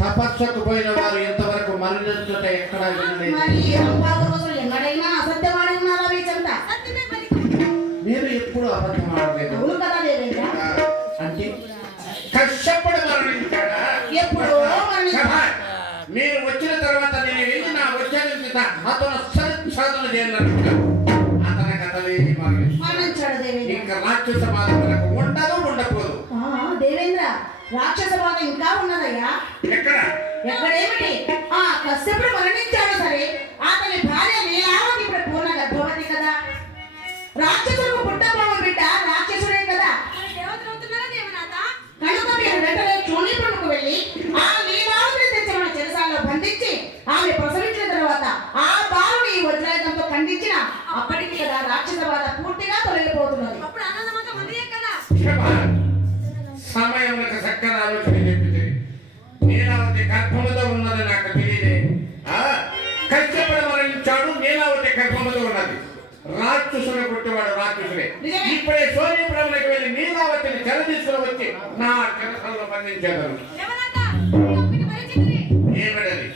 తపస్సుకు పోయిన వారు ఇంతవరకు మరణించుట ఎక్కడా వినలేదు. మీరు ఎప్పుడు అబద్ధం ఆడలేదు. అంటే కష్టపడి మరణించాడా? మీరు వచ్చిన తర్వాత నేను వెళ్ళి నా వచ్చాను అతను సాధన చేయాలనుకుంటా. అతని కథలేమి మరణించాడు. ఇంకా రాక్షస బాధ ఉండదు ఉండకూడదు. దేవేంద్ర, రాక్షస బాధ ఇంకా ఉన్నదయ్యా. ఎక్కడేమిటి? కశ్యపుడు మరణించాడు సరే, అతని భార్య లీలావతి ఇప్పుడు పూర్ణ గర్భవతి కదా. రాక్షసులకు పుట్టబోవ బిడ్డ రాక్షసుడే కదా. కనుక మీరు వెంటనే చోళీపురంకు వెళ్ళి ఆ లీలావతిని తెచ్చి మన చెరసాలలో బంధించి ఆమె ప్రసవించిన తర్వాత ఆ బాలుని వజ్రాయుధంతో ఖండించిన అప్పటికి కదా రాక్షస బాధ పూర్తిగా తొలగిపోతున్నది. సమయంలో చక్కని ఆలోచన చెప్పింది. నీలావతి గర్భముతో ఉన్నది నాకు తెలియదే. కష్టపడి మరణించాడు. నీలావతి గర్భముతో ఉన్నది. రాక్షసుని కొట్టేవాడు రాక్షసుడే. ఇప్పుడే సోనీపురంలోకి వెళ్ళి నీలావతిని చెర తీసుకుని వచ్చి నా చెరసల్లో బంధించేదాను. ఏమిటది?